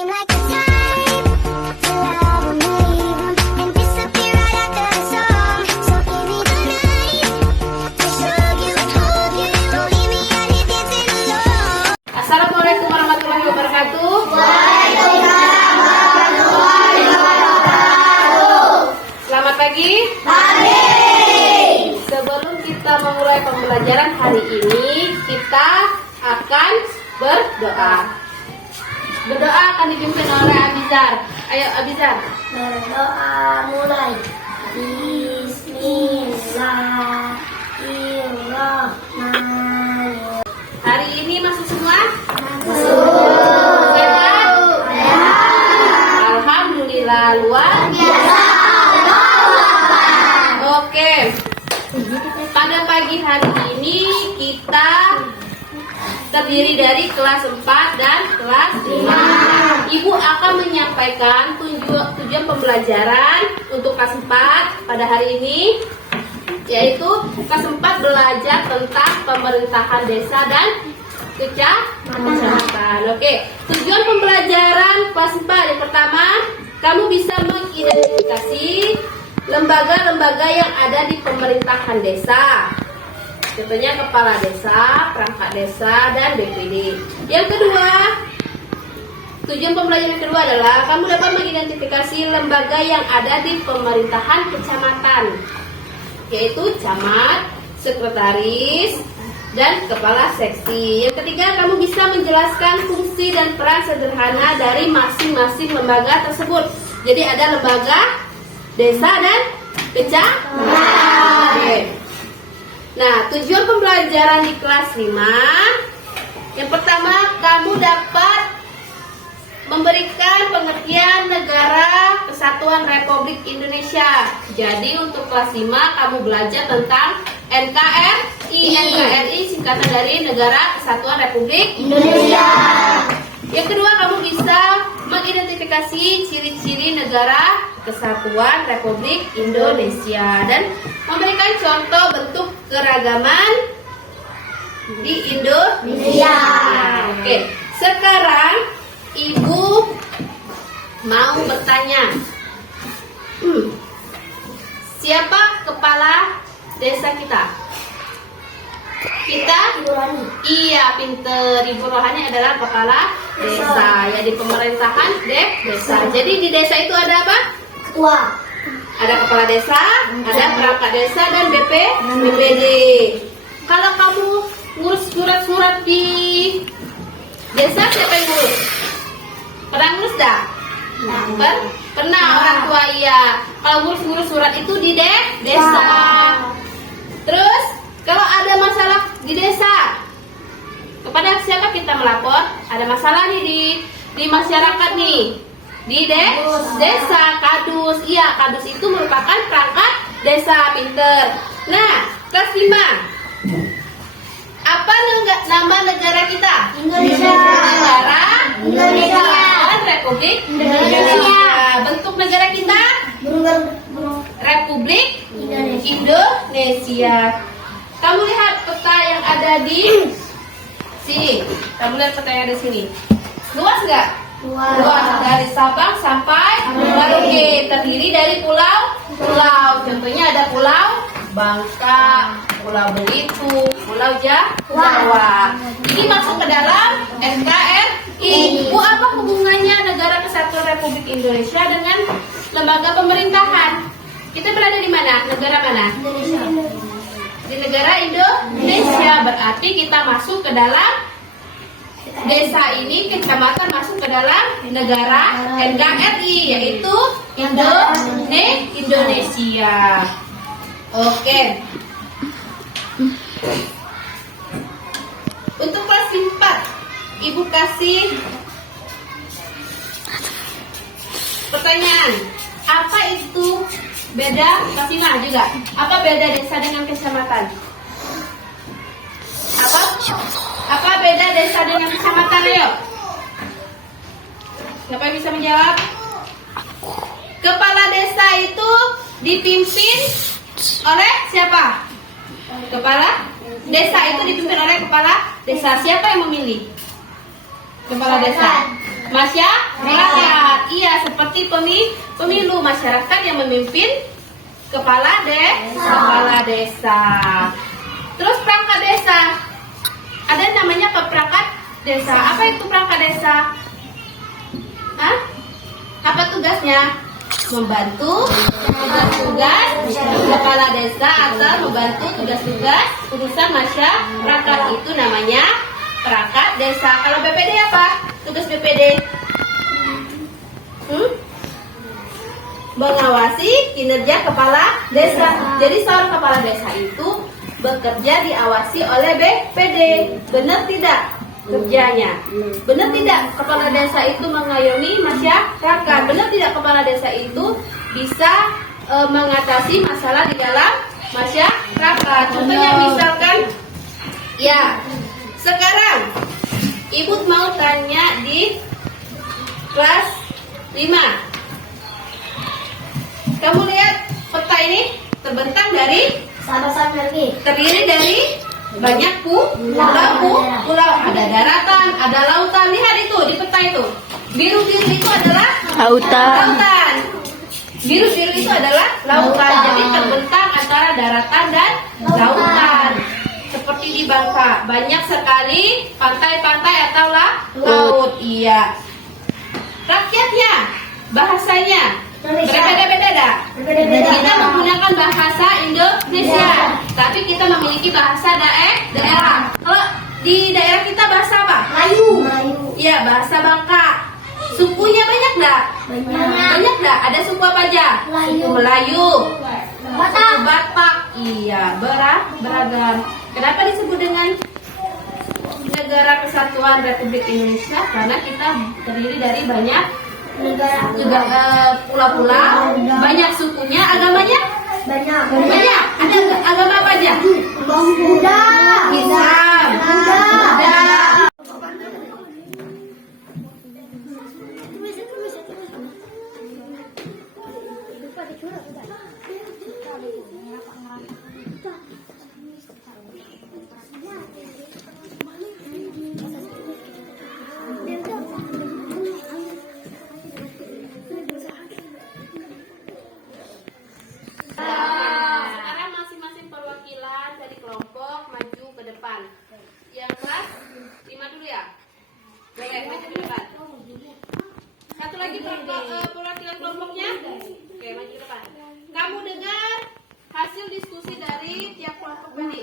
seem like the time to love and leave 'em and disappear right after the song. So give me the night to show you, hold you, don't leave me out here dancing alone. Assalamualaikum warahmatullahi wabarakatuh. Waalaikumsalam warahmatullahi wabarakatuh. Selamat pagi. Pagi. Sebelum kita memulai pembelajaran hari ini, kita akan berdoa. Berdoa akan dipimpin oleh Abizar. Ayo Abizar. Berdoa mulai. Bismillahirrahmanirrahim. Hari ini masuk semua? Masuk. Sehat? Ya. Alhamdulillah, luar Biasa. Oke. Pada pagi hari ini kita terdiri dari kelas 4 dan kelas 5. Ibu akan menyampaikan tujuan pembelajaran untuk kelas 4 pada hari ini, yaitu kelas 4 belajar tentang pemerintahan desa dan kecamatan. Oke, tujuan pembelajaran kelas 4 yang pertama, kamu bisa mengidentifikasi lembaga-lembaga yang ada di pemerintahan desa. Contohnya kepala desa, perangkat desa, dan BPD. Yang kedua, tujuan pembelajaran yang kedua adalah kamu dapat mengidentifikasi lembaga yang ada di pemerintahan kecamatan, yaitu camat, sekretaris, dan kepala seksi. Yang ketiga, kamu bisa menjelaskan fungsi dan peran sederhana dari masing-masing lembaga tersebut. Jadi ada lembaga desa dan kecamatan. Oke. Nah, tujuan pembelajaran di kelas 5, yang pertama, kamu dapat memberikan pengertian Negara Kesatuan Republik Indonesia. Jadi untuk kelas 5 kamu belajar tentang NKRI. NKRI singkatan dari Negara Kesatuan Republik Indonesia. Yang kedua, kamu bisa mengidentifikasi ciri-ciri Negara Kesatuan Republik Indonesia dan memberikan contoh bentuk keragaman di Indonesia. Oke, sekarang Ibu mau bertanya, siapa kepala desa kita? Kita? Iya, pinter. Ibu Rohani adalah kepala desa, ya, di pemerintahan desa. Jadi di desa itu ada apa? Ketua. Ada kepala desa, ada perangkat desa, dan BPD. Kalau kamu ngurus surat-surat di desa, siapa yang ngurus? Pernah ngurus dah? Pernah, orang tua, iya. Kalau ngurus surat itu di desa. Terus kalau ada masalah di desa, kepada siapa kita melapor? Ada masalah nih di masyarakat nih, di desa, kadus. Iya, kadus itu merupakan perangkat desa, pinter. Nah, kelas 5, apa nama negara kita? Indonesia. Negara Indonesia. Kesatuan Republik Indonesia. Bentuk negara kita? Republik Indonesia. Kamu lihat peta yang ada di sini. Kamu lihat peta yang ada di sini. Luas nggak? Luas. Dari Sabang sampai Merauke. Terdiri dari pulau. Contohnya ada Pulau Bangka, Pulau Belitung, Pulau Jawa. Ini masuk ke dalam NKRI. Bu, apa hubungannya Negara Kesatuan Republik Indonesia dengan lembaga pemerintahan? Kita berada di mana? Negara mana? Indonesia. Di negara Indonesia. Berarti kita masuk ke dalam desa ini, kecamatan masuk ke dalam negara NKRI, yaitu Indonesia. Oke. Untuk kelas 4, Ibu kasih pertanyaan. Apa itu beda? Kasih juga. Apa beda desa dengan kecamatan? Apa beda desa dengan kecamatan? Ayo. Siapa yang bisa menjawab? Kepala desa itu dipimpin oleh siapa? Kepala desa itu dipimpin oleh kepala desa. Siapa yang memilih? Kepala desa. masyarakat. Iya, seperti pemilu masyarakat yang memimpin kepala desa. Terus perangkat desa. Ada namanya perangkat desa. Apa itu perangkat desa? Hah? Apa tugasnya? Membantu tugas-tugas kepala desa atau membantu tugas-tugas urusan masyarakat, itu namanya perangkat desa. Kalau BPD apa? Tugas BPD? Mengawasi kinerja kepala desa. Jadi seorang kepala desa itu bekerja diawasi oleh BPD. Benar tidak kerjanya? Benar tidak kepala desa itu mengayomi masyarakat? Benar tidak kepala desa itu bisa mengatasi masalah di dalam masyarakat? Contohnya misalkan, ya, sekarang ibu mau tanya di kelas 5. Kamu lihat peta ini terbentang dari terdiri dari banyak pulau. Ada daratan, ada lautan. Lihat itu di peta itu. Biru-biru itu adalah lautan. Biru-biru itu adalah lautan. Jadi terbentang antara daratan dan lautan. Seperti di Bangka, banyak sekali pantai-pantai atau laut. Iya. Rakyatnya, bahasanya berbeda-beda. Kita menggunakan bahasa Indonesia, tapi kita memiliki bahasa daerah. Kalau di daerah kita bahasa apa? Melayu. Iya, bahasa Bangka. Sukunya banyak enggak? Banyak enggak? Ada suku apa aja? Suku Melayu, suku Batak. Iya, beragam. Kenapa disebut dengan Negara Kesatuan Republik Indonesia? Karena kita terdiri dari banyak pulau-pulau, banyak sukunya, agamanya banyak. Ada agama apa aja? Buddha, Islam, Buddha. Sekarang masing-masing perwakilan dari kelompok maju ke depan. Yang kelas 5 dulu ya. Boleh maju ke depan. Satu lagi perwakilan kelompoknya. Oke, maju ke depan. Kamu dengar hasil diskusi dari tiap kelompok tadi.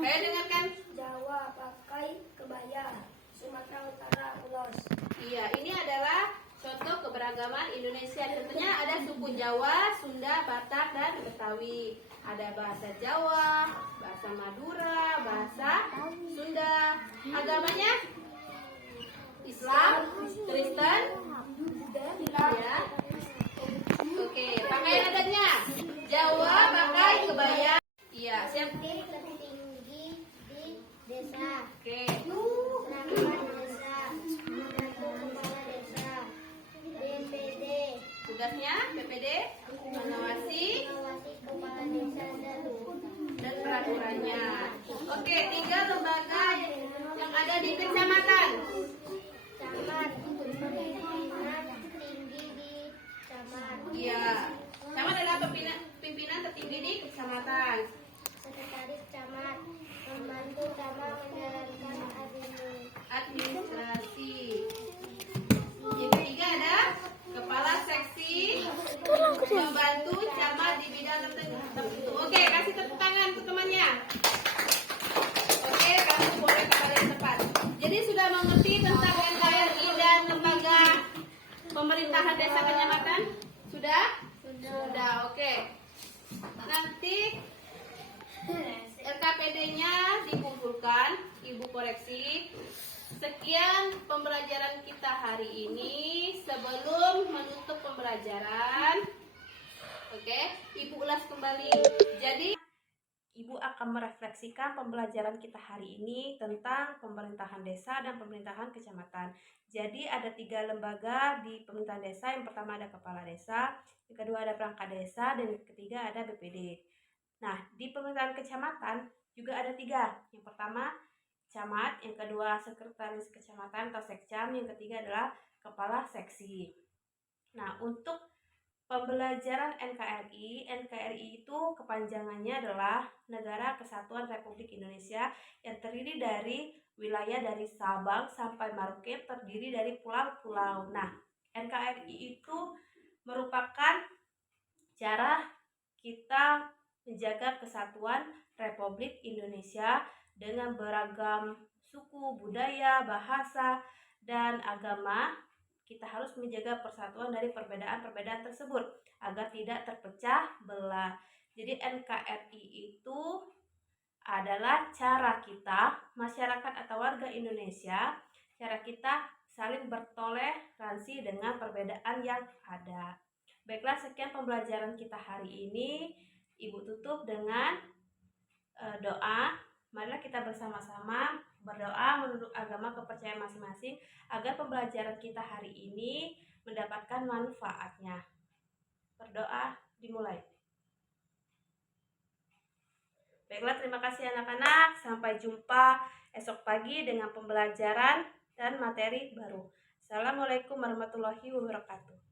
Saya dengarkan. Jawa pakai kebaya, Sumatera Utara ulos. Iya, ini adalah contoh keberagaman Indonesia. Contohnya ada suku Jawa, Sunda, Batak, dan Betawi. Ada bahasa Jawa, bahasa Madura, bahasa Sunda. Agamanya Islam, Kristen, ya. Oke, pakaian adatnya Jawa pakai kebaya. Iya, siap. Tinggi di desa. Oke. Perangkat desa. Membantu kepala desa. BPD. Tugasnya BPD mengawasi Kepala desa dan peraturannya. Oke, 3 lembaga yang ada di kecamatan. camat. Pimpinan tinggi di camat. Iya. Camat adalah pimpinan tertinggi di kecamatan. Sekretaris camat. Membantu camat menjalankan Administrasi. Yang ketiga ada kepala seksi membantu camat di bidang tertentu. Oke, kasih tepuk tangan untuk temannya. Oke, kamu boleh kembali ke tempat. Jadi sudah mengerti tentang NKRI dan lembaga pemerintahan desa kecamatan? Sudah? Sudah, oke. Nanti LKPD-nya dikumpulkan, Ibu koreksi. Sekian pembelajaran kita hari ini. Sebelum menutup pembelajaran, oke, Ibu ulas kembali. Jadi Ibu akan merefleksikan pembelajaran kita hari ini tentang pemerintahan desa dan pemerintahan kecamatan. Jadi ada 3 lembaga di pemerintahan desa. Yang pertama ada kepala desa, yang kedua ada perangkat desa, dan yang ketiga ada BPD. Nah, di pemerintahan kecamatan juga ada 3. Yang pertama camat, yang kedua sekretaris kecamatan atau sekcam, yang ketiga adalah kepala seksi. Nah, untuk pembelajaran NKRI itu kepanjangannya adalah Negara Kesatuan Republik Indonesia yang terdiri dari wilayah dari Sabang sampai Merauke, terdiri dari pulau-pulau. Nah, NKRI itu merupakan cara kita menjaga kesatuan Republik Indonesia dengan beragam suku, budaya, bahasa, dan agama. Kita harus menjaga persatuan dari perbedaan-perbedaan tersebut agar tidak terpecah belah. Jadi NKRI itu adalah cara kita, masyarakat atau warga Indonesia, cara kita saling bertoleransi dengan perbedaan yang ada. Baiklah, sekian pembelajaran kita hari ini. Ibu tutup dengan doa. Marilah kita bersama-sama berdoa menurut agama kepercayaan masing-masing agar pembelajaran kita hari ini mendapatkan manfaatnya. Berdoa dimulai. Baiklah, terima kasih anak-anak. Sampai jumpa esok pagi dengan pembelajaran dan materi baru. Assalamualaikum warahmatullahi wabarakatuh.